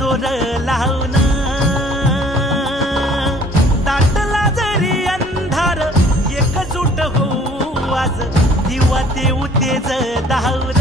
जोर लावून दाटला जरी अंधार एकजूट होऊ आज दिवा देऊ तेज दावर